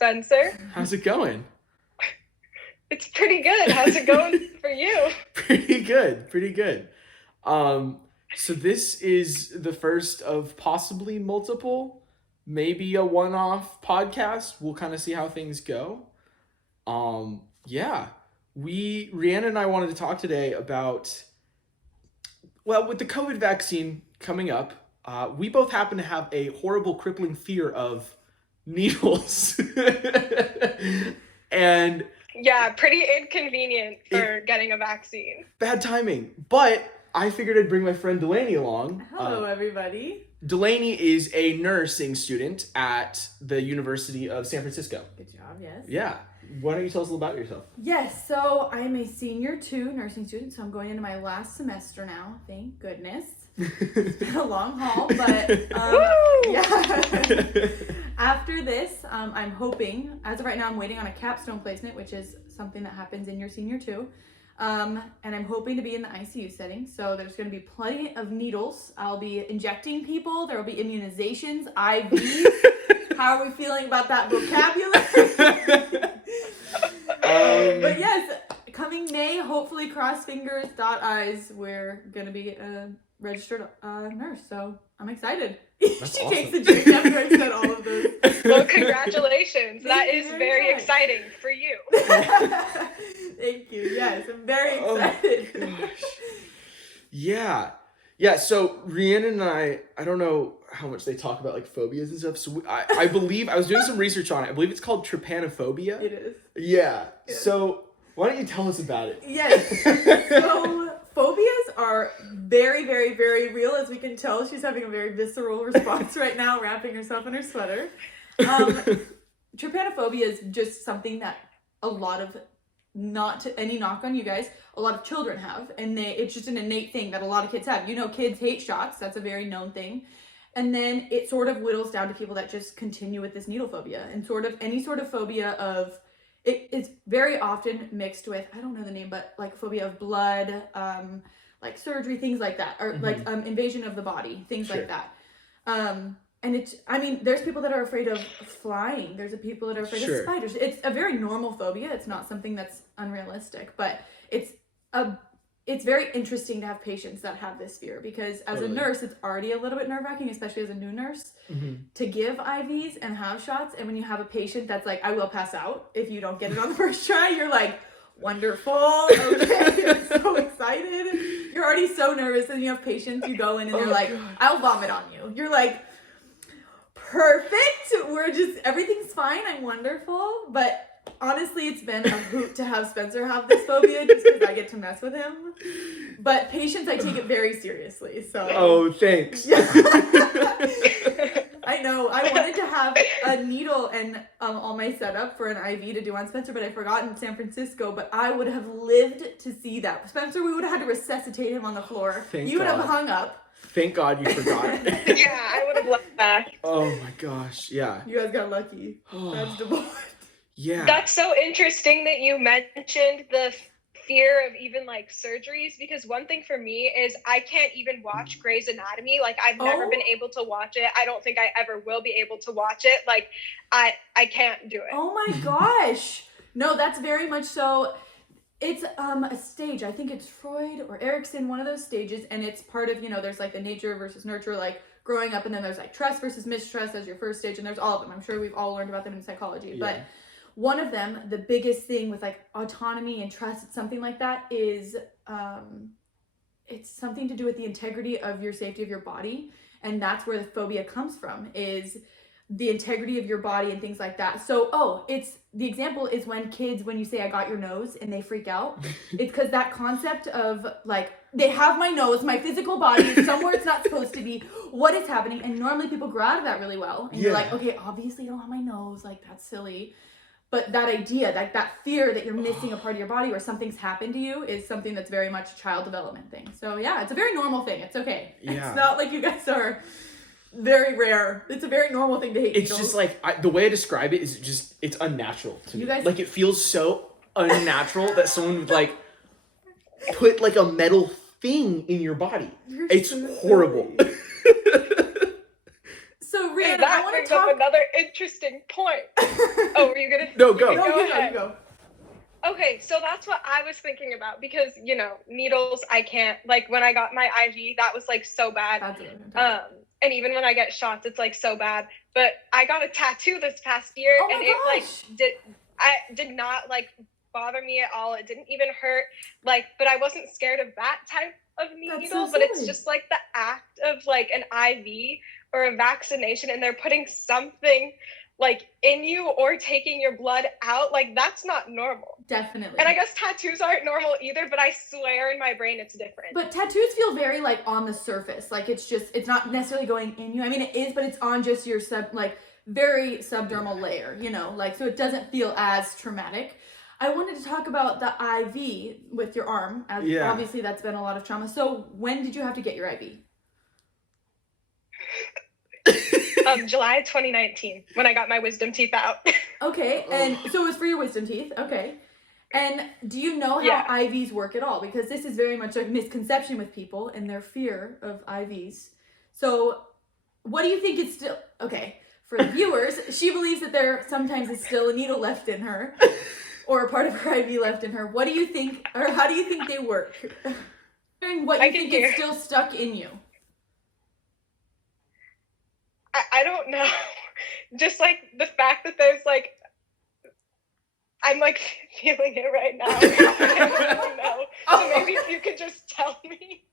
Spencer. How's it going? It's pretty good. How's it going for you? Pretty good. So this is the first of possibly multiple, maybe a one-off podcast. We'll kind of see how things go. Yeah. Rhiannon and I wanted to talk today about, well, with the COVID vaccine coming up, we both happen to have a horrible, crippling fear of needles. And yeah, pretty inconvenient for getting a vaccine. Bad timing. But I figured I'd bring my friend Delaney along. Hello, everybody. Delaney is a nursing student at the University of San Francisco. Good job, yes. Yeah. Why don't you tell us a little about yourself? Yes, so I am a senior 2 nursing student, so I'm going into my last semester now, thank goodness. It's been a long haul, but yeah. After this, I'm hoping, as of right now, I'm waiting on a capstone placement, which is something that happens in your senior 2. And I'm hoping to be in the ICU setting, so there's going to be plenty of needles. I'll be injecting people, there will be immunizations, IVs. How are we feeling about that vocabulary? But yes, coming May, hopefully cross fingers, dot I's, we're going to be a registered nurse, so I'm excited. She awesome. takes the drink after I said all of those. Well, congratulations. That is very exciting for you. Thank you. Yes, I'm very excited. Oh, gosh. Yeah, so Rhiannon and I don't know how much they talk about like phobias and stuff. So I believe, I was doing some research on it. I believe it's called trypanophobia. It is. Yeah. So why don't you tell us about it? Yes. So phobias are very, very, very real. As we can tell, she's having a very visceral response right now, wrapping herself in her sweater. Trypanophobia is just something that a lot of, not to any knock on you guys, a lot of children have, and it's just an innate thing that a lot of kids have. You know, kids hate shots. That's a very known thing. And then it sort of whittles down to people that just continue with this needle phobia, and sort of any sort of phobia of, it's very often mixed with, I don't know the name, but like phobia of blood, like surgery, things like that, or like invasion of the body, things like that. And it's, I mean, there's people that are afraid of flying. There's people that are afraid of spiders. It's a very normal phobia. It's not something that's unrealistic, but it's very interesting to have patients that have this fear, because as a nurse, it's already a little bit nerve-wracking, especially as a new nurse, to give IVs and have shots. And when you have a patient that's like, I will pass out if you don't get it on the first try, you're like, wonderful, okay, I'm so excited. You're already so nervous, and you have patients, you go in and they're like, I'll vomit on you. You're like, perfect, everything's fine, I'm wonderful. But honestly, it's been a hoot to have Spencer have this phobia, just because I get to mess with him. But patients, I take it very seriously, so. Oh, thanks. I know, I wanted to have a needle and all my setup for an IV to do on Spencer, but I forgot in San Francisco, but I would have lived to see that. Spencer, we would have had to resuscitate him on the floor. You would have hung up. Thank God you forgot. Yeah, I would have left back. Oh my gosh, yeah. You guys got lucky. That's the Yeah. That's so interesting that you mentioned the fear of even like surgeries, because one thing for me is I can't even watch Grey's Anatomy. Like, I've never been able to watch it. I don't think I ever will be able to watch it. Like, I can't do it. Oh my gosh. No, that's very much so. It's a stage. I think it's Freud or Erickson, one of those stages, and it's part of, there's like the nature versus nurture, like growing up, and then there's like trust versus mistrust as your first stage, and there's all of them. I'm sure we've all learned about them in psychology, but one of them, the biggest thing with like autonomy and trust, something like that, is it's something to do with the integrity of your safety of your body, and that's where the phobia comes from, is the integrity of your body and things like that. So, it's the example is when you say, I got your nose, and they freak out. It's because that concept of like, they have my nose, my physical body is somewhere it's not supposed to be. What is happening? And normally people grow out of that really well. And you're like, okay, obviously you don't have my nose. Like, that's silly. But that idea, like that fear that you're missing a part of your body or something's happened to you, is something that's very much a child development thing. So yeah, it's a very normal thing. It's okay. Yeah. It's not like you guys are very rare. It's a very normal thing to hate It's needles. just like, the way I describe it is just, it's unnatural to me. You guys- like, it feels so unnatural that someone would like put like a metal thing in your body. It's so horrible. So Rhiannon, that I want brings to talk. up another interesting point. Oh, were you gonna? No, go. No, Go you ahead. go. Okay, so that's what I was thinking about because needles. I can't like when I got my IV, that was like so bad. That's what I'm talking about. And even when I get shots, it's like so bad. But I got a tattoo this past year, Oh my and it gosh. did not like bother me at all. It didn't even hurt. Like, but I wasn't scared of that type of needle. so But it's silly. just like the act of like an IV or a vaccination, and they're putting something like in you or taking your blood out. Like that's not normal. Definitely. And I guess tattoos aren't normal either, but I swear in my brain it's different. But tattoos feel very like on the surface. Like it's not necessarily going in you. I mean, it is, but it's on just your very subdermal layer, like, so it doesn't feel as traumatic. I wanted to talk about the IV with your arm. Obviously that's been a lot of trauma. So when did you have to get your IV? July 2019, when I got my wisdom teeth out. Okay, and so it was for your wisdom teeth. Okay. And do you know how IVs work at all? Because this is very much a misconception with people and their fear of IVs. So what do you think is still... Okay, for the viewers, she believes that there sometimes is still a needle left in her or a part of her IV left in her. What do you think, or how do you think they work? What you think is still stuck in you? I don't know. Just like the fact that there's like, I'm like feeling it right now. I don't know. So maybe if you could just tell me.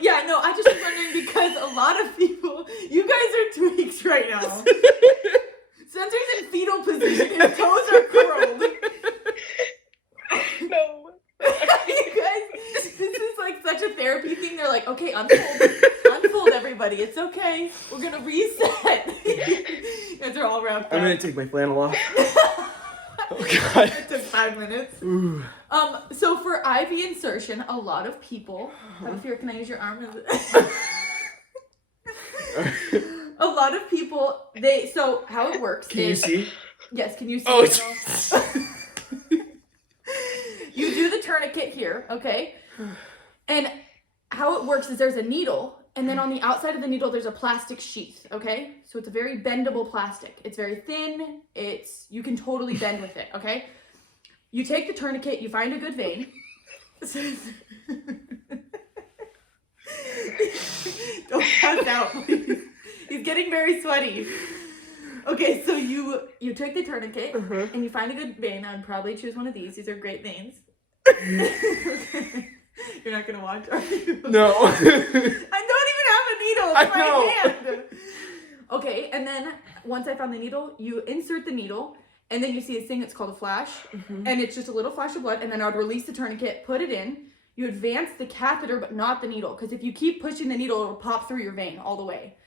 Yeah, no, I just was wondering because a lot of people, you guys are tweaks right now. Spencer's in fetal position, his toes are curled. No. You guys, this is like such a therapy thing. They're like, okay, unfold everybody. It's okay. We're gonna reset. You guys are all wrapped up. I'm gonna take my flannel off. Oh God. It took 5 minutes. Ooh. So for IV insertion, a lot of people have a fear. Can I use your arm? A lot of people, so how it works Can you see? Yes, can you see Oh, it all? You do the tourniquet here, okay? And how it works is there's a needle, and then on the outside of the needle there's a plastic sheath, okay? So it's a very bendable plastic. It's very thin. You can totally bend with it, okay? You take the tourniquet, you find a good vein. Don't pass out, please. He's getting very sweaty. Okay, so you take the tourniquet and you find a good vein. I would probably choose one of these. These are great veins. You're not gonna watch, are you? No. I don't even have a needle. It's my hand. Okay, and then once I found the needle, you insert the needle, and then you see a thing that's called a flash, and it's just a little flash of blood. And then I would release the tourniquet, put it in. You advance the catheter, but not the needle, because if you keep pushing the needle, it'll pop through your vein all the way.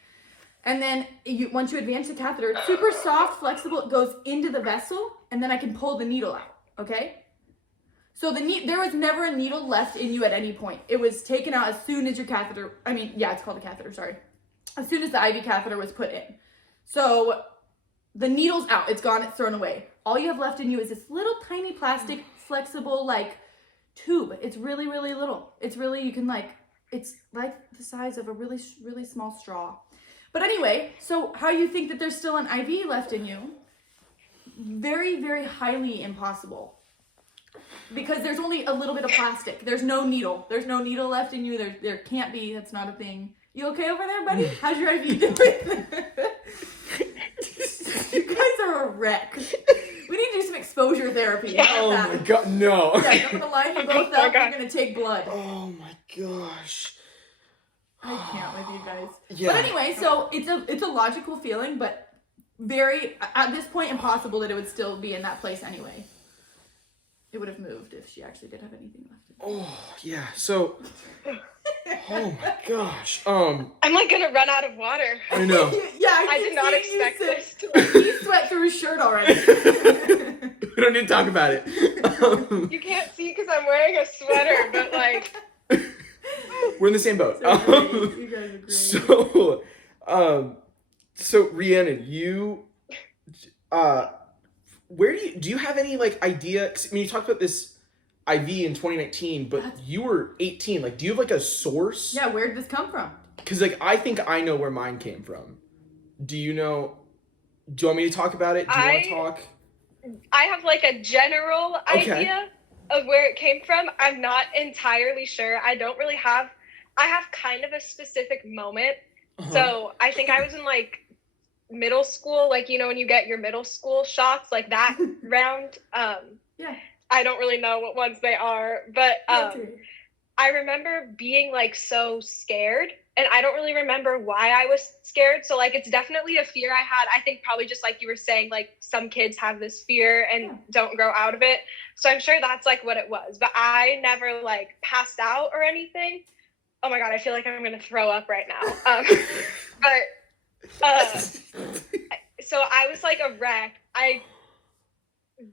And then once you advance the catheter, it's super soft, flexible. It goes into the vessel, and then I can pull the needle out. Okay. So there was never a needle left in you at any point. It was taken out as soon as your catheter, it's called a catheter, sorry. As soon as the IV catheter was put in. So the needle's out, it's gone, it's thrown away. All you have left in you is this little tiny plastic, flexible, tube. It's really, really little. It's really, it's like the size of a really, really small straw. But anyway, so how you think that there's still an IV left in you? Very, very highly impossible. Because there's only a little bit of plastic. There's no needle. There's no needle left in you. There can't be. That's not a thing. You okay over there, buddy? How's your IV doing? You guys are a wreck. We need to do some exposure therapy. Yeah. Oh my God, no. Yeah, I'm gonna line you both up. We're gonna take blood. Oh my gosh. I can't with you guys. Yeah. But anyway, so it's a logical feeling, but very at this point impossible that it would still be in that place anyway. It would have moved if she actually did have anything left. Oh yeah. So. Oh my gosh. I'm gonna run out of water. I know. I did not expect this to. He sweat through his shirt already. We don't need to talk about it. You can't see because I'm wearing a sweater, but we're in the same boat. You guys are great. So Rhiannon, you, where do you have any idea? 'Cause, you talked about this IV in 2019, but you were 18. Do you have a source? Yeah, where did this come from? Because, like, I think I know where mine came from. Do you know? Do you want me to talk about it? Do you want to talk? I have, like, a general idea of where it came from. I'm not entirely sure. I have kind of a specific moment. So I think I was in, like, middle school, like, you know, when you get your middle school shots, like that round. Yeah. I don't really know what ones they are, but I remember being, like, so scared, and I don't really remember why I was scared. So, like, it's definitely a fear I had. I think probably just like you were saying, like, some kids have this fear and don't grow out of it. So I'm sure that's, like, what it was. But I never, like, passed out or anything. Oh, my God, I feel like I'm going to throw up right now. So I was, like, a wreck.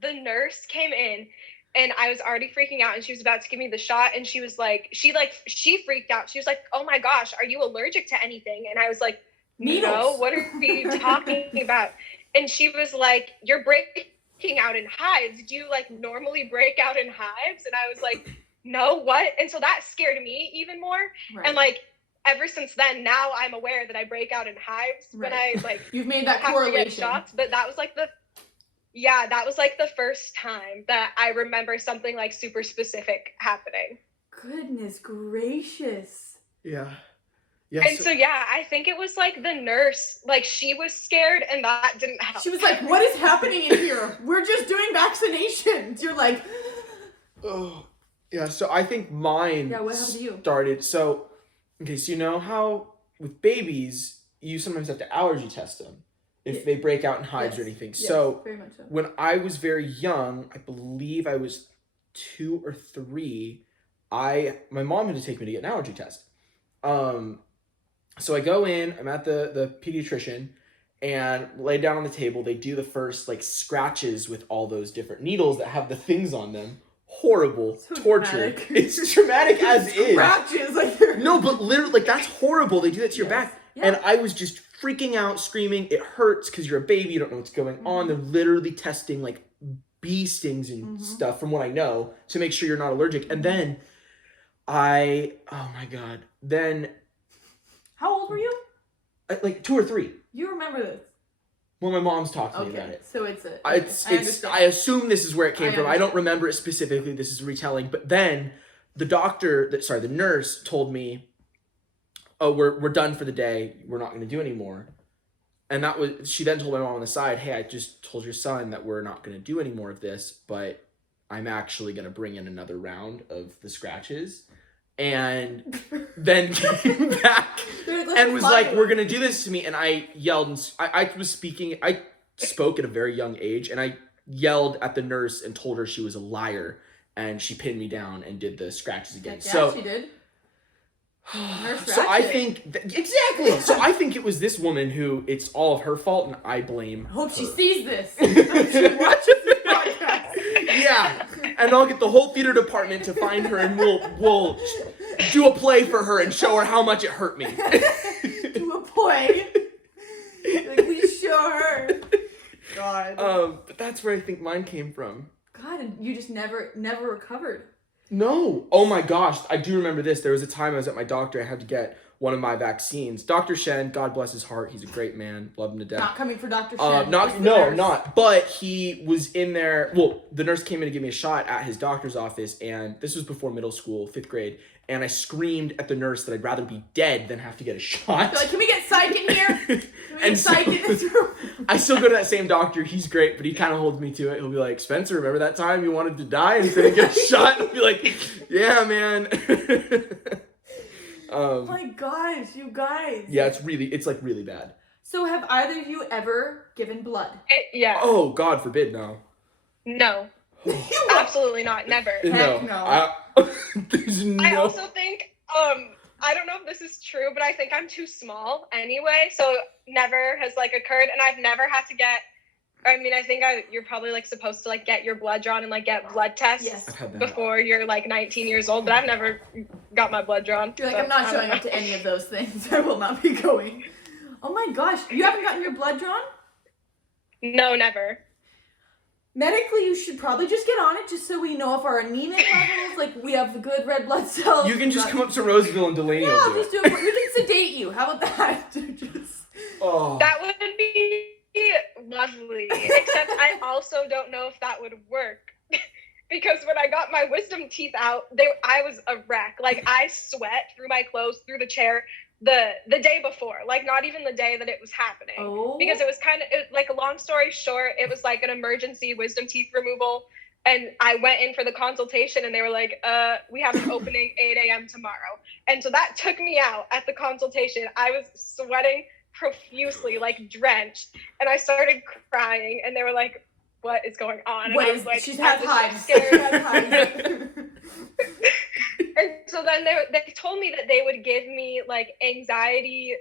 The nurse came in. And I was already freaking out, and she was about to give me the shot, and she was like, she freaked out. She was like, "Oh my gosh, are you allergic to anything?" And I was like, "Needles. No, what are you talking about?" And she was like, "You're breaking out in hives. Do you, like, normally break out in hives?" And I was like, "No, what?" And so that scared me even more. Right. And, like, ever since then, now I'm aware that I break out in hives when I, like, you've made that have correlation. to get shots. But that was, like, the first time that I remember something, like, super specific happening. Goodness gracious. Yeah. And so, I think it was, like, the nurse, like, she was scared, and that didn't help. She was like, "What is happening in here? We're just doing vaccinations." You're like... Oh. Yeah, so I think mine what happened to you? Started... So, okay, so you know how with babies, you sometimes have to allergy test them if they break out in hives or anything. Yes, so, very much so. When I was very young, I believe I was 2 or 3, my mom had to take me to get an allergy test. So I go in, I'm at the pediatrician, and lay down on the table. They do the first, like, scratches with all those different needles that have the things on them. Horrible. So torture. Traumatic. It's traumatic as is. Scratches, like... No, but literally, like, that's horrible. They do that to your back. Yeah. And I was just freaking out, screaming. It hurts because you're a baby. You don't know what's going on. They're literally testing, like, bee stings and stuff, from what I know, to make sure you're not allergic. And then oh my God. Then... How old were you? Like 2 or 3. You remember this? Well, my mom's talked to me about it. So I assume this is where it came from. I don't remember it specifically. This is retelling. But then the nurse told me, "Oh, we're done for the day. We're not going to do anymore." And she then told my mom on the side, "Hey, I just told your son that we're not going to do any more of this, but I'm actually going to bring in another round of the scratches." And then came back and was like, "We're going to do this to me." And I yelled, and I spoke at a very young age, and I yelled at the nurse and told her she was a liar, and she pinned me down and did the scratches again. She did. So I think exactly. So I think it was this woman who it's all of her fault, and I blame. I hope she sees this. I hope she watches this podcast. Yeah, and I'll get the whole theater department to find her, and we'll do a play for her and show her how much it hurt me. Do a play. Like, we show her. God. But that's where I think mine came from. God, and you just never recovered. No. Oh my gosh. I do remember this. There was a time I was at my doctor. I had to get one of my vaccines. Dr. Shen, God bless his heart. He's a great man. Love him to death. Not coming for Dr. Shen. Not. But he was in there. Well, the nurse came in to give me a shot at his doctor's office. And this was before middle school, 5th grade. And I screamed at the nurse that I'd rather be dead than have to get a shot. You're like, "Can we get psych in here? Can we get psych in this room?" I still go to that same doctor. He's great, but he kind of holds me to it. He'll be like, "Spencer, remember that time you wanted to die and you couldn't get a shot?" I'll be like, "Yeah, man." Oh my gosh, you guys. Yeah, it's really bad. So have either of you ever given blood? Yeah. Oh, God forbid, no. No. Absolutely not. Never. No. There's no... I also think, I don't know if this is true, but I think I'm too small anyway, so never has, like, occurred, and I've never had to get, I mean, I think you're probably, like, supposed to, like, get your blood drawn and, like, get blood tests before you're, like, 19 years old, but I've never got my blood drawn. You're like, "I'm not showing up to any of those things. I will not be going." Oh my gosh, you haven't gotten your blood drawn? No, never. medically, you should probably just get on it just so we know if our anemic levels, like, we have the good red blood cells. You can just come up to Roseville and Delaney will do just do it. We can sedate you. How about that? That would be lovely. Except I also don't know if that would work. Because when I got my wisdom teeth out, I was a wreck. Like, I sweat through my clothes, through the chair, the day before. Like, not even the day that it was happening. Oh. Because it was like, a long story short, it was like an emergency wisdom teeth removal. And I went in for the consultation, and they were like, we have an opening 8 a.m. tomorrow. And so that took me out at the consultation. I was sweating profusely, like, drenched. And I started crying, and they were like, what is going on? And I was like, she's had hives. And so then they told me that they would give me like anxiety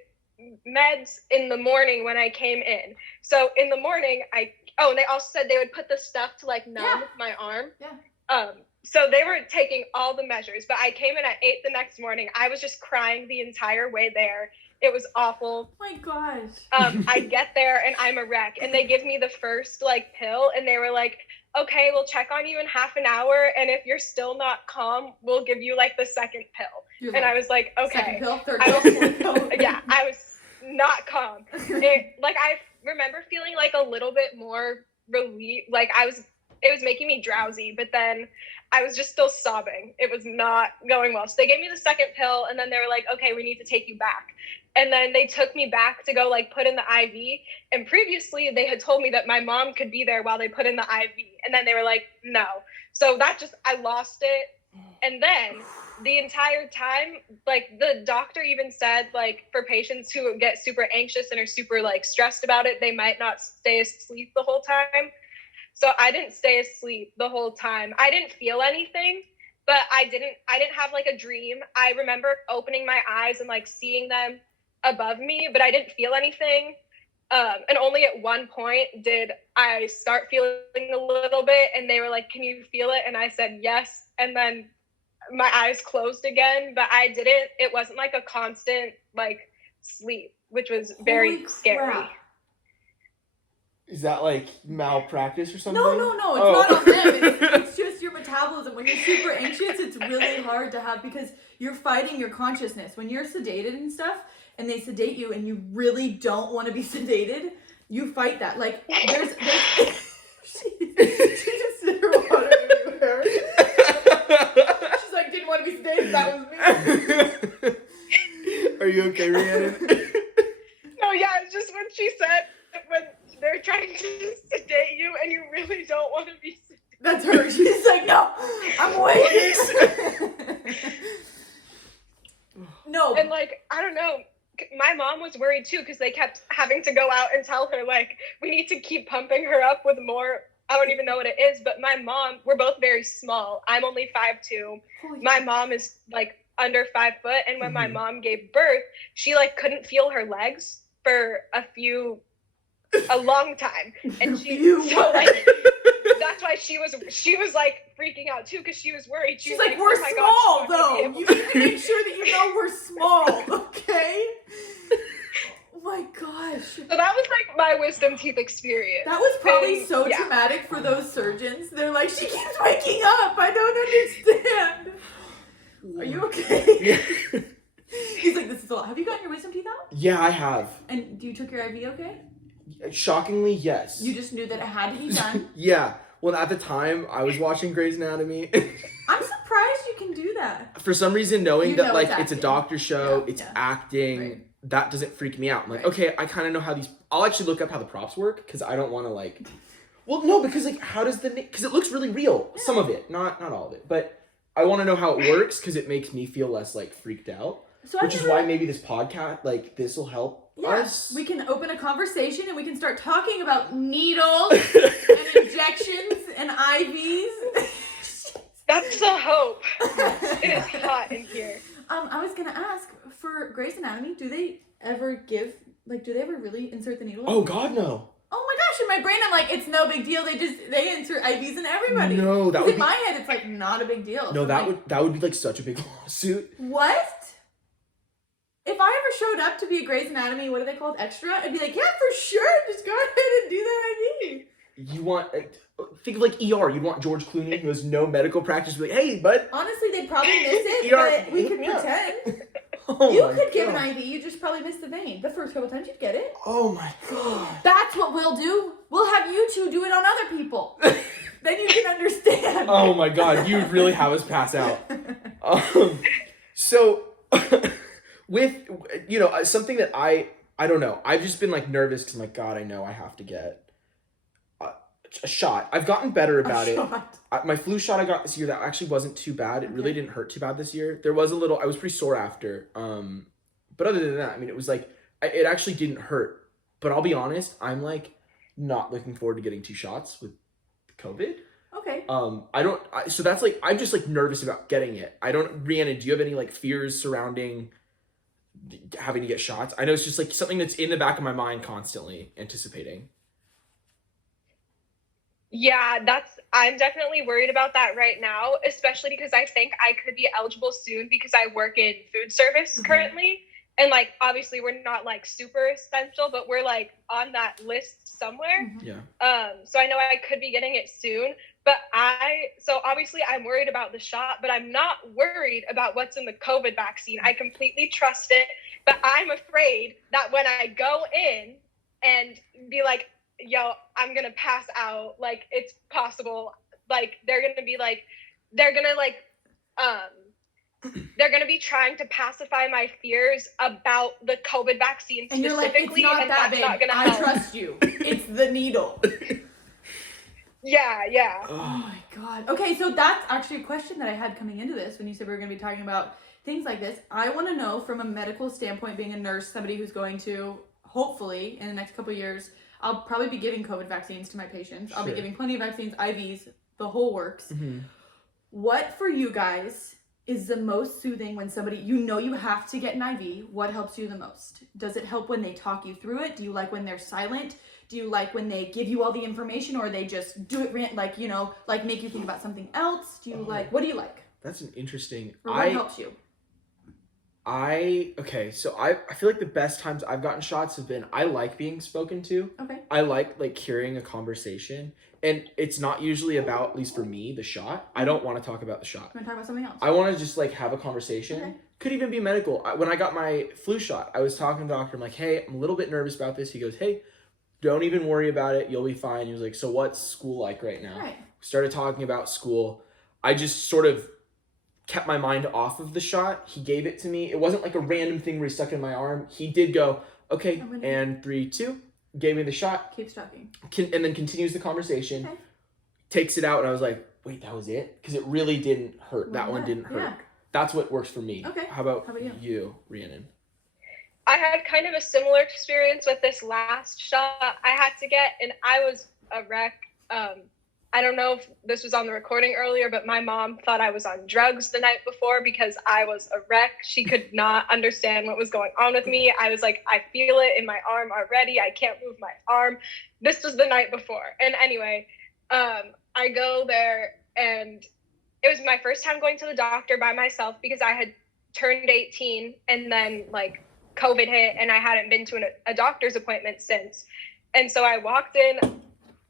meds in the morning when I came in. So in the morning, and they also said they would put the stuff to like numb my arm. Yeah. So they were taking all the measures, but I came in at 8 the next morning. I was just crying the entire way there. It was awful. Oh my gosh. I get there and I'm a wreck, and they give me the first like pill, and they were like, okay, we'll check on you in half an hour, and if you're still not calm, we'll give you like the second pill. And I was like, okay. Second pill, third pill. Yeah, I was not calm. I remember feeling like a little bit more relief. Like it was making me drowsy, but then I was just still sobbing. It was not going well. So they gave me the second pill, and then they were like, okay, we need to take you back. And then they took me back to go like put in the IV. And previously they had told me that my mom could be there while they put in the IV. And then they were like, no. So I lost it. And then the entire time, like the doctor even said, like for patients who get super anxious and are super like stressed about it, they might not stay asleep the whole time. So I didn't stay asleep the whole time. I didn't feel anything, but I didn't have like a dream. I remember opening my eyes and like seeing them above me, but I didn't feel anything. And only at one point did I start feeling a little bit, and they were like, can you feel it? And I said, yes. And then my eyes closed again, but I didn't. It wasn't like a constant like sleep, which was very scary. Is that like malpractice or something? No. It's not on them. It's just your metabolism. When you're super anxious, it's really hard to have, because you're fighting your consciousness. When you're sedated and stuff, and they sedate you, and you really don't want to be sedated, you fight that. Like, there's she just threw her water everywhere. She's like, didn't want to be sedated, that was me. Are you okay, Rhiannon? No, yeah, it's just when she said, when they're trying to sedate you and you really don't want to be sedated. That's her. She's like, no, I'm waiting. No. And like, I don't know. My mom was worried too, because they kept having to go out and tell her, like, we need to keep pumping her up with more. I don't even know what it is, but my mom, we're both very small. I'm only 5'2". My mom is like under 5 foot. And when my mom gave birth, she like couldn't feel her legs for a long time. And that's why she was like freaking out too, because she was worried. She's like, we're small though. You need to make sure that you know we're small, okay? Oh my gosh. So that was like my wisdom teeth experience. That was probably traumatic for those surgeons. They're like, she keeps waking up. I don't understand. Are you okay? Yeah. He's like, this is a lot. Have you gotten your wisdom teeth out? Yeah, I have. And you took your IV okay? Shockingly, yes. You just knew that it had to be done? Yeah. Well, at the time, I was watching Grey's Anatomy. I'm surprised you can do that. For some reason, knowing that like it's a doctor show, it's acting, right. That doesn't freak me out. I'm like, okay, I kind of know how these. I'll actually look up how the props work, because I don't want to like. Well, no, because like, how does because it looks really real. Yeah. Some of it, not all of it, but I want to know how it works, because it makes me feel less like freaked out. So which is why maybe this podcast, like this, will help us. We can open a conversation and we can start talking about needles and injections and IVs. That's the hope. It is hot in here. I was gonna ask, for Grey's Anatomy, do they ever really insert the needle? Oh God, no. Oh my gosh, in my brain I'm like, it's no big deal. They insert IVs in everybody. No, that would in my head it's like not a big deal. No, that would be like such a big lawsuit. What? If I ever showed up to be a Grey's Anatomy, what are they called? Extra? I'd be like, yeah, for sure. Just go ahead and do that IV. you want, think of like ER. You'd want George Clooney, who has no medical practice, to be like, hey, bud. Honestly, they'd probably miss it, ER, but we could pretend. Oh You my could give an God. IV, you just probably missed the vein. The first couple times you'd get it. Oh my God. That's what we'll do. We'll have you two do it on other people. Then you can understand. Oh my God, you really have us pass out. So, with, something that I don't know. I've just been like nervous because I'm like, God, I know I have to get a shot. I've gotten better about it. My flu shot I got this year, that actually wasn't too bad. It really didn't hurt too bad this year. There was I was pretty sore after. But other than that, I mean, it was like, it actually didn't hurt. But I'll be honest, I'm like not looking forward to getting 2 shots with COVID. Okay. So that's like, I'm just like nervous about getting it. Rhiannon, do you have any like fears surrounding having to get shots? I know it's just like something that's in the back of my mind constantly anticipating. Yeah, I'm definitely worried about that right now, especially because I think I could be eligible soon because I work in food service currently. And like, obviously we're not like super essential, but we're like on that list somewhere. Yeah. So I know I could be getting it soon, but so obviously I'm worried about the shot, but I'm not worried about what's in the COVID vaccine. I completely trust it, but I'm afraid that when I go in and be like, yo, I'm gonna pass out, like it's possible, like they're gonna be trying to pacify my fears about the COVID vaccine and specifically, you're like, it's not and that that's big. not gonna I help. trust you. It's the needle. Yeah. Oh my God. Okay, so that's actually a question that I had coming into this when you said we were going to be talking about things like this. I want to know from a medical standpoint, being a nurse, somebody who's going to, hopefully, in the next couple of years, I'll probably be giving COVID vaccines to my patients. I'll be giving plenty of vaccines, IVs, the whole works. Mm-hmm. What for you guys is the most soothing when somebody, you have to get an IV? What helps you the most? Does it help when they talk you through it? Do you like when they're silent? Do you like when they give you all the information, or they just do it like make you think about something else? Do you what do you like? That's an interesting. Or what helps you? So I feel like the best times I've gotten shots have been, I like being spoken to. Okay. I like hearing a conversation, and it's not usually about, at least for me, the shot. I don't want to talk about the shot. I'm gonna talk about something else. I want to just like have a conversation. Okay. Could even be medical. When I got my flu shot, I was talking to the doctor. I'm like, hey, I'm a little bit nervous about this. He goes, hey, don't even worry about it. You'll be fine. He was like, so what's school like right now? Right. We started talking about school. I just sort of kept my mind off of the shot. He gave it to me. It wasn't like a random thing where he stuck it in my arm. He did go, okay, and 3, 2, gave me the shot. Keeps talking. And then continues the conversation. Okay. Takes it out, and I was like, wait, that was it? Because it really didn't hurt. Well, that one didn't hurt. Yeah. That's what works for me. Okay. How about you? You, Rhiannon? I had kind of a similar experience with this last shot I had to get, and I was a wreck. I don't know if this was on the recording earlier, but my mom thought I was on drugs the night before because I was a wreck. She could not understand what was going on with me. I was like, I feel it in my arm already. I can't move my arm. This was the night before. And anyway, I go there, and it was my first time going to the doctor by myself because I had turned 18 and then like COVID hit and I hadn't been to a doctor's appointment since. And so I walked in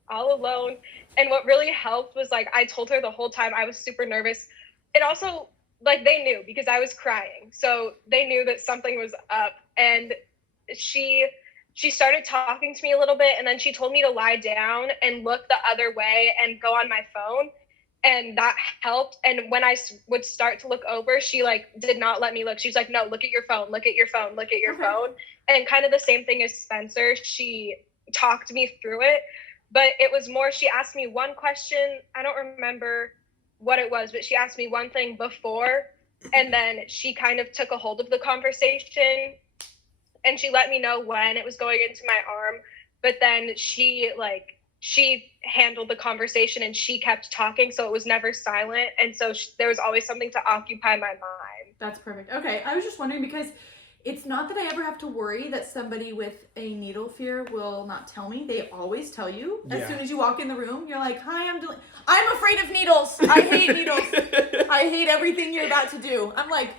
all alone. And what really helped was like, I told her the whole time I was super nervous. It also, like, they knew because I was crying. So they knew that something was up. And she started talking to me a little bit, and then she told me to lie down and look the other way and go on my phone. And that helped. And when I would start to look over, she like did not let me look. She's like, no, look at your phone, look at your phone, look at your phone. And kind of the same thing as Spencer. She talked me through it, but it was more, she asked me one question. I don't remember what it was, but she asked me one thing before, and then she kind of took a hold of the conversation and she let me know when it was going into my arm. But then she handled the conversation and she kept talking, so it was never silent. And so there was always something to occupy my mind. That's perfect. Okay, I was just wondering because it's not that I ever have to worry that somebody with a needle fear will not tell me. They always tell you. As soon as you walk in the room, you're like, hi, I'm afraid of needles. I hate needles. I hate everything you're about to do. I'm like,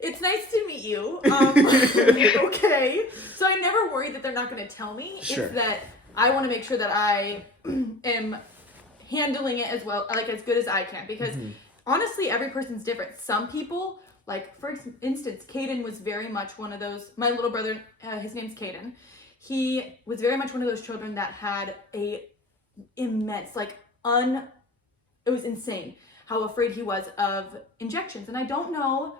it's nice to meet you. Okay. So I never worry that they're not going to tell me. Sure. It's that I want to make sure that I am handling it as well, like as good as I can, because honestly, every person's different. Some people, like for instance, Caden was very much one of those, my little brother, his name's Caden. He was very much one of those children that had a immense, like it was insane how afraid he was of injections. And I don't know,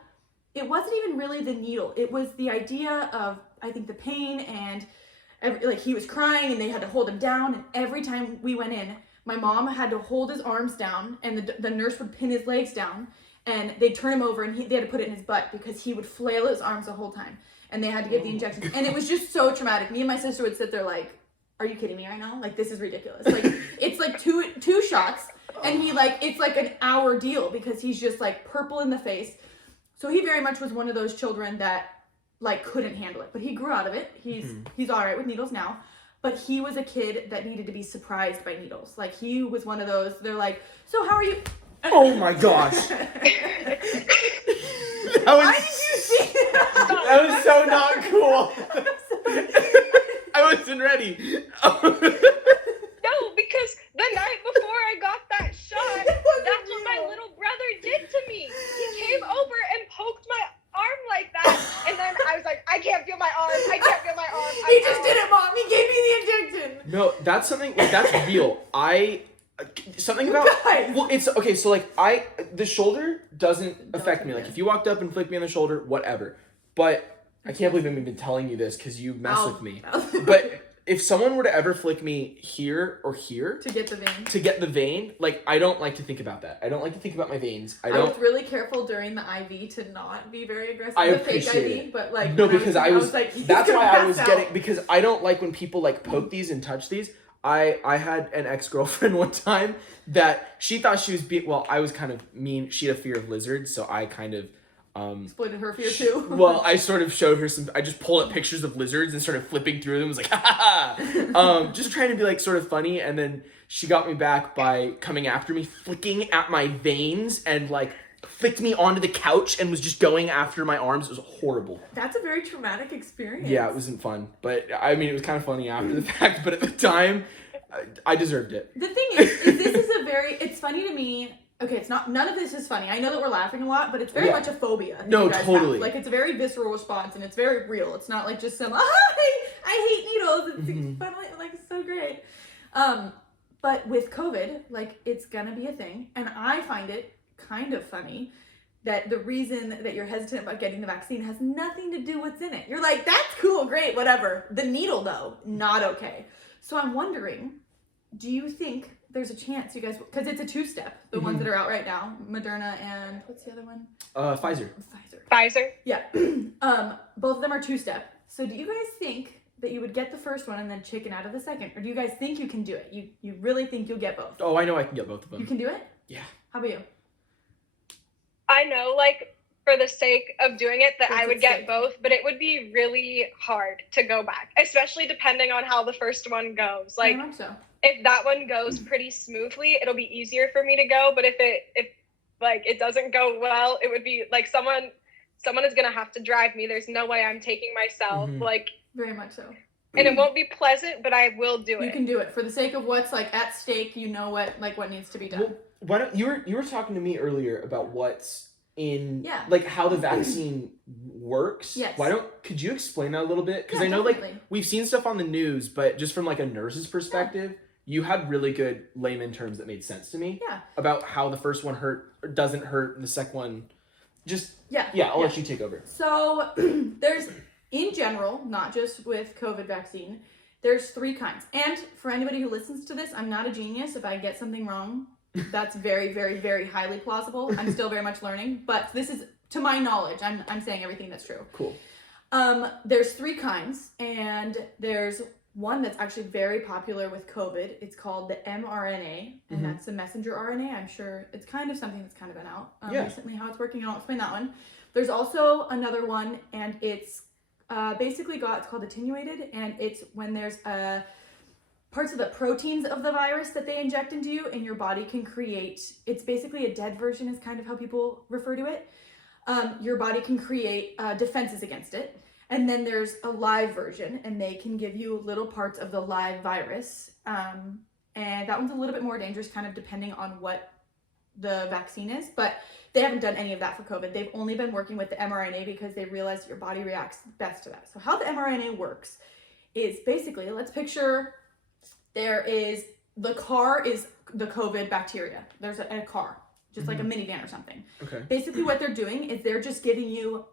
it wasn't even really the needle. It was the idea of, I think, the pain, and like he was crying and they had to hold him down. And every time we went in, my mom had to hold his arms down, and the nurse would pin his legs down, and they'd turn him over, and they had to put it in his butt because he would flail his arms the whole time. And they had to give the injections. And it was just so traumatic. Me and my sister would sit there like, are you kidding me right now? Like, this is ridiculous. Like, it's like two shots, and it's like an hour deal because he's just like purple in the face. So he very much was one of those children that like couldn't handle it, but he grew out of it. He's all right with needles now, but he was a kid that needed to be surprised by needles. Like, he was one of those, they're like, so how are you? Oh my gosh. That was so not cool. I wasn't ready. No, because the night before I got that shot, that's what my little brother did to me. He came over and poked my arm like that, and then I was like, I can't feel my arm. I can't feel my arm. He just did it, Mom. He gave me the injection. No, that's something, like, that's real. Something about, well, it's, okay, so, like, the shoulder doesn't affect me. Like, if you walked up and flicked me on the shoulder, whatever. But I can't believe I've been telling you this because you mess with me. But if someone were to ever flick me here or here to get the vein, like, I don't like to think about that. I don't like to think about my veins. I was really careful during the IV to not be very aggressive with fake IV, it. but like no, because I was like, that's why I was getting, because I don't like when people like poke these and touch these. I had an ex-girlfriend one time that she thought she was I was kind of mean. She had a fear of lizards, so I kind of exploited her fear too. Well, I sort of showed her I just pulled up pictures of lizards and started flipping through them. I was like, ha ha ha. Just trying to be like sort of funny, and then she got me back by coming after me, flicking at my veins, and like flicked me onto the couch and was just going after my arms. It was horrible. That's a very traumatic experience. Yeah, it wasn't fun. But I mean, it was kind of funny after the fact, but at the time, I deserved it. The thing is this is it's funny to me. Okay, it's not, none of this is funny. I know that we're laughing a lot, but it's very much a phobia. No, totally. Like, it's a very visceral response, and it's very real. It's not like just some, I hate needles. It's fun, like, it's so great. But with COVID, like, it's gonna be a thing, and I find it kind of funny that the reason that you're hesitant about getting the vaccine has nothing to do with what's in it. You're like, that's cool, great, whatever. The needle, though, not okay. So I'm wondering, do you think there's a chance you guys, because it's a two-step, the ones that are out right now, Moderna and what's the other one? Pfizer. Yeah. Both of them are two-step. So do you guys think that you would get the first one and then chicken out of the second? Or do you guys think you can do it? You really think you'll get both? Oh, I know I can get both of them. You can do it? Yeah. How about you? I know, like, for the sake of doing it, that I would get both, but it would be really hard to go back, especially depending on how the first one goes. Like, I don't know so. If that one goes pretty smoothly, it'll be easier for me to go. But if it doesn't go well, it would be like someone is gonna have to drive me. There's no way I'm taking myself. Like, very much so. And it won't be pleasant, but I will do it. You can do it for the sake of what's like at stake. You know what needs to be done. Well, why don't you were talking to me earlier about what's in like how the vaccine works. Yes. Could you explain that a little bit? Because I know definitely. Like we've seen stuff on the news, but just from like a nurse's perspective, you had really good layman terms that made sense to me. Yeah. About how the first one hurt or doesn't hurt, and the second one just I'll let you take over. So there's, in general, not just with COVID vaccine, there's 3 kinds. And for anybody who listens to this, I'm not a genius. If I get something wrong, that's very, very, very highly plausible. I'm still very much learning, but this is, to my knowledge, I'm saying everything that's true. Cool. There's 3 kinds, and there's one that's actually very popular with COVID. It's called the mRNA, and that's the messenger RNA. I'm sure it's kind of something that's kind of been out recently, how it's working. I'll explain that one. There's also another one, and it's basically it's called attenuated, and it's when there's parts of the proteins of the virus that they inject into you, and your body can create, it's basically a dead version is kind of how people refer to it. Your body can create defenses against it. And then there's a live version, and they can give you little parts of the live virus. And that one's a little bit more dangerous, kind of depending on what the vaccine is, but they haven't done any of that for COVID. They've only been working with the mRNA because they realized your body reacts best to that. So how the mRNA works is basically, let's picture the car is the COVID bacteria. There's a car, just like a minivan or something. Okay. Basically what they're doing is they're just giving you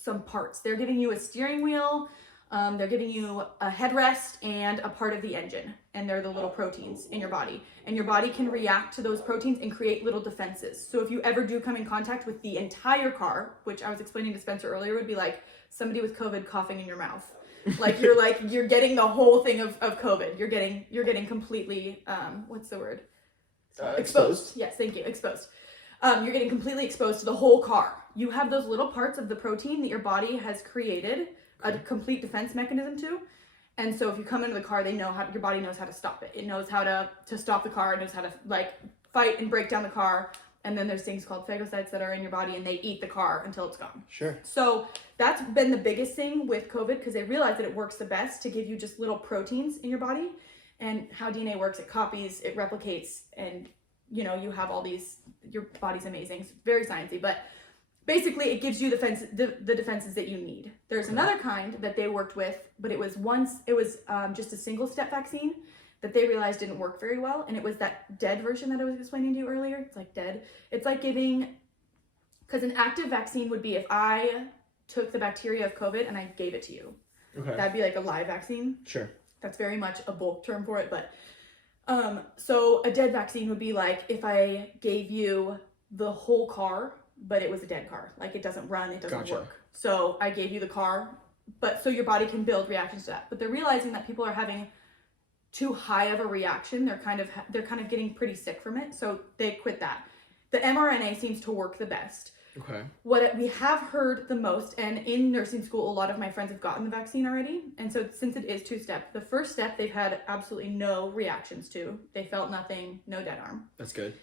some parts. They're giving you a steering wheel, they're giving you a headrest and a part of the engine, and they're the little proteins in your body. And your body can react to those proteins and create little defenses. So if you ever do come in contact with the entire car, which I was explaining to Spencer earlier, would be like somebody with COVID coughing in your mouth. You're getting the whole thing of COVID. You're getting completely what's the word? Exposed. Yes, thank you. Exposed. You're getting completely exposed to the whole car. You have those little parts of the protein that your body has created a complete defense mechanism to. And so if you come into the car, your body knows how to stop it. It knows how to stop the car. It knows how to fight and break down the car. And then there's things called phagocytes that are in your body, and they eat the car until it's gone. Sure. So that's been the biggest thing with COVID, because they realized that it works the best to give you just little proteins in your body. And how DNA works, it copies, it replicates, and you have all these, your body's amazing. It's very sciencey, but basically it gives you the defenses that you need. There's another kind that they worked with, but it was just a single step vaccine that they realized didn't work very well. And it was that dead version that I was explaining to you earlier. It's like dead. It's like because an active vaccine would be if I took the bacteria of COVID and I gave it to you. Okay. That'd be like a live vaccine. Sure. That's very much a bulk term for it, but so a dead vaccine would be like if I gave you the whole car, but it was a dead car. Like it doesn't run, it doesn't work. So I gave you the car, but so your body can build reactions to that. But they're realizing that people are having too high of a reaction. They're kind of getting pretty sick from it. So they quit that. The mRNA seems to work the best. Okay. What we have heard the most, and in nursing school, a lot of my friends have gotten the vaccine already. And so since it is 2-step, the first step they've had absolutely no reactions to. They felt nothing, no dead arm. That's good.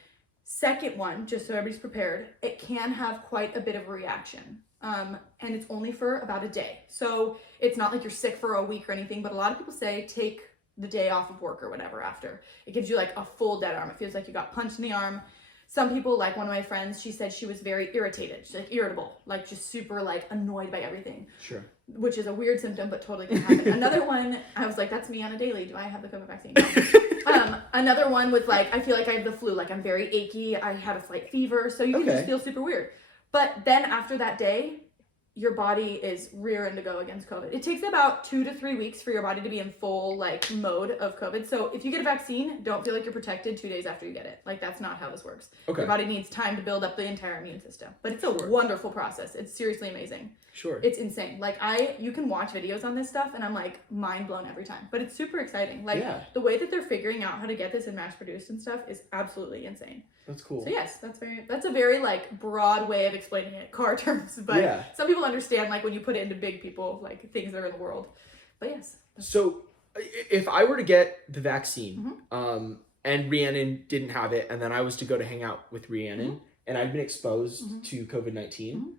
Second one, just so everybody's prepared, it can have quite a bit of a reaction. And it's only for about a day. So it's not like you're sick for a week or anything, but a lot of people say take the day off of work or whatever after. It gives you like a full dead arm. It feels like you got punched in the arm. Some people, like one of my friends, she said she was very irritated. She's like irritable, like just super like annoyed by everything. Sure. Which is a weird symptom, but totally can happen. Another one, I was like, that's me on a daily. Do I have the COVID vaccine? Another one was like, I feel like I have the flu. Like I'm very achy. I had a slight fever. So you can just feel super weird. But then after that day, your body is rearing to go against COVID. It takes about 2 to 3 weeks for your body to be in full like mode of COVID. So if you get a vaccine, don't feel like you're protected 2 days after you get it. Like that's not how this works. Okay. Your body needs time to build up the entire immune system. But it's a wonderful process. It's seriously amazing. Sure. It's insane. Like you can watch videos on this stuff and I'm like mind blown every time. But it's super exciting. Like the way that they're figuring out how to get this and mass produced and stuff is absolutely insane. That's cool. So yes, that's a very like broad way of explaining it, car terms. But some people understand like when you put it into big people, like things that are in the world. But yes. So if I were to get the vaccine, and Rhiannon didn't have it, and then I was to go to hang out with Rhiannon, and I'd been exposed to COVID-19,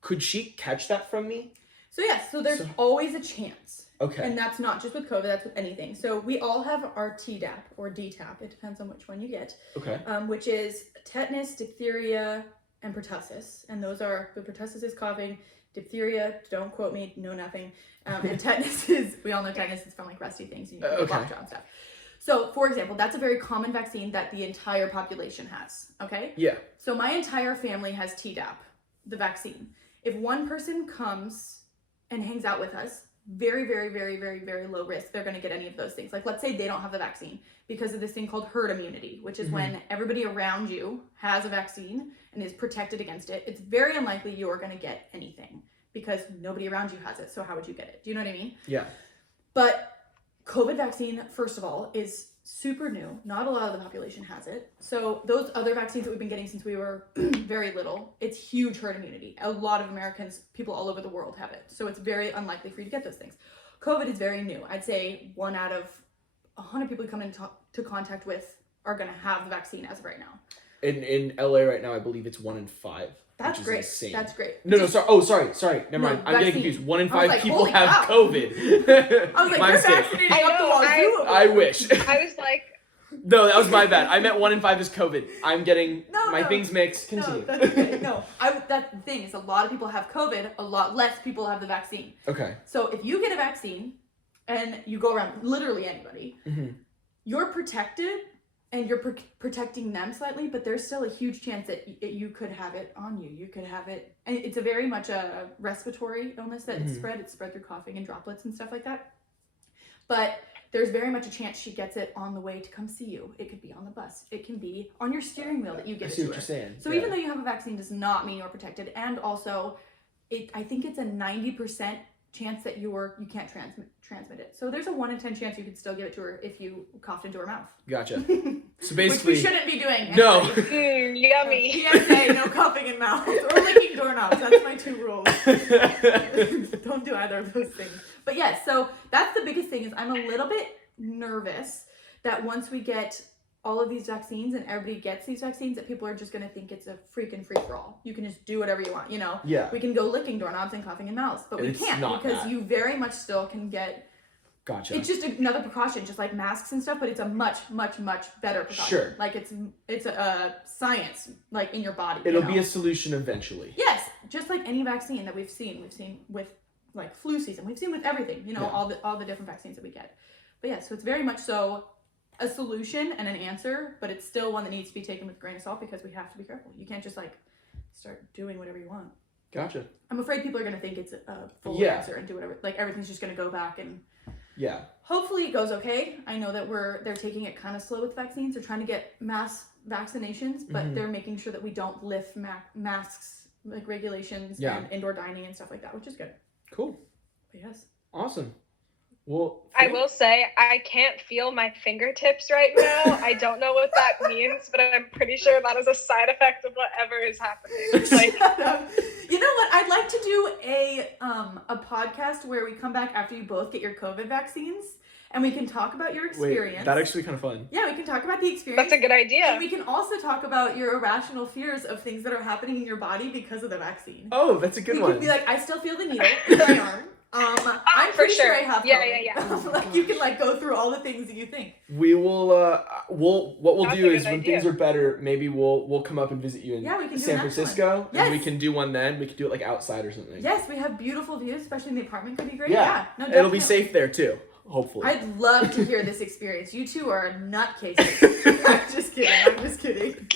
could she catch that from me? So yes, so there's always a chance. Okay. And that's not just with COVID, that's with anything. So we all have our Tdap or DTaP, it depends on which one you get. Okay. Which is tetanus, diphtheria, and pertussis. And those are, the pertussis is coughing, diphtheria, don't quote me, know nothing. And tetanus is, we all know tetanus is from like rusty things and you can get and stuff. So for example, that's a very common vaccine that the entire population has, okay? Yeah. So my entire family has Tdap, the vaccine. If one person comes and hangs out with us, very, very, very, very, very low risk they're going to get any of those things. Like let's say they don't have the vaccine because of this thing called herd immunity, which is when everybody around you has a vaccine and is protected against it. It's very unlikely you're going to get anything because nobody around you has it. So how would you get it? Do you know what I mean? Yeah. But COVID vaccine, first of all, is super new. Not a lot of the population has it. So those other vaccines that we've been getting since we were very little, it's huge herd immunity. A lot of Americans, people all over the world have it. So it's very unlikely for you to get those things. COVID is very new. I'd say 1 out of 100 people you come into contact with are going to have the vaccine as of right now. In LA right now, I believe it's 1 in 5. That's which is great. insane. That's great. No, sorry. Oh, sorry. Never mind. I'm getting vaccine. confused. 1 in I was 5 like, people holy have cow. COVID. I was like, My you're mistake. vaccinating I up the know, wazoo. I wish. I was like, No, that was my bad. I meant 1 in 5 is COVID. I'm getting my No. things mixed. Continue. No, that's okay. No, that's the thing is a lot of people have COVID. A lot less people have the vaccine. Okay. So if you get a vaccine and you go around literally anybody, you're protected and you're protecting them slightly, but there's still a huge chance that you could have it on you. You could have it, and it's a very much a respiratory illness that it's spread through coughing and droplets and stuff like that. But there's very much a chance she gets it on the way to come see you. It could be on the bus. It can be on your steering wheel that you get it to her. I see what you're saying. So even though you have a vaccine does not mean you're protected. And also, I think it's a 90% chance that you can't transmit it. So there's a 1 in 10 chance you could still give it to her if you coughed into her mouth. Gotcha. So basically, which we shouldn't be doing. No. Yummy. PSA, no coughing in mouth or licking doorknobs. That's my 2 rules. Don't do either of those things. But yes, so that's the biggest thing is I'm a little bit nervous that once we get all of these vaccines and everybody gets these vaccines that people are just going to think it's a freaking free-for-all. You can just do whatever you want, Yeah. We can go licking doorknobs and coughing in mouths, but we can't because you very much still can get... Gotcha. It's just another precaution, just like masks and stuff, but it's a much, much, much better precaution. Sure. Like it's a science, like in your body. It'll be a solution eventually. Yes, just like any vaccine that we've seen with like flu season, we've seen with everything, all the different vaccines that we get. But yeah, so it's very much so a solution and an answer, but it's still one that needs to be taken with a grain of salt because we have to be careful. You can't just like start doing whatever you want. Gotcha. I'm afraid people are going to think it's a full answer and do whatever. Like everything's just going to go back and hopefully it goes okay. I know that they're taking it kind of slow with vaccines. They're trying to get mass vaccinations, but they're making sure that we don't lift masks like regulations and indoor dining and stuff like that, which is good. Cool. But yes. Awesome. Well, I will say I can't feel my fingertips right now. I don't know what that means, but I'm pretty sure that is a side effect of whatever is happening. Like, you know what? I'd like to do a podcast where we come back after you both get your COVID vaccines and we can talk about your experience. Wait, that'd actually be kind of fun. Yeah, we can talk about the experience. That's a good idea. And we can also talk about your irrational fears of things that are happening in your body because of the vaccine. Oh, that's a good one. We could be like, I still feel the needle in my arm. I'm for pretty sure. I have COVID. Yeah. Like you can like go through all the things that you think. We will. What we'll That's do a is good when idea. things are better, maybe we'll come up and visit you in Yeah, we can do San an next Francisco, one. and we Yes. can do one then. We could do it like outside or something. Yes, we have beautiful views, especially in the apartment. Could be great. Yeah. No, It'll be definitely. safe there too. Hopefully. I'd love to hear this experience. You two are nutcases. I'm just kidding.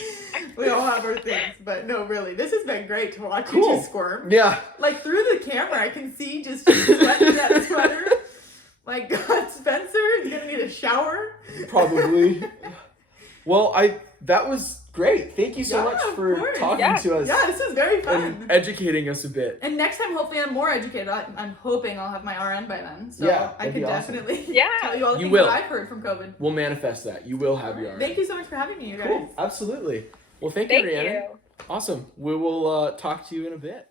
We all have our things, but no, really, this has been great to watch you two squirm. Yeah. Like through the camera, I can see just sweating that sweater. My God, Spencer is gonna need a shower. Probably. Well, that was great. Thank you so much of for course. talking to us. Yeah, this is very fun. And educating us a bit. And next time, hopefully, I'm more educated. I'm hoping I'll have my RN by then, so Yeah, I that'd can be awesome. definitely Yeah. tell you all the You things will. that I've heard from COVID. We'll manifest that. You will have your. Thank you so much for having me, you guys. Cool. Absolutely. Well, thank Thank you, Rhiannon. you. Awesome. We will talk to you in a bit.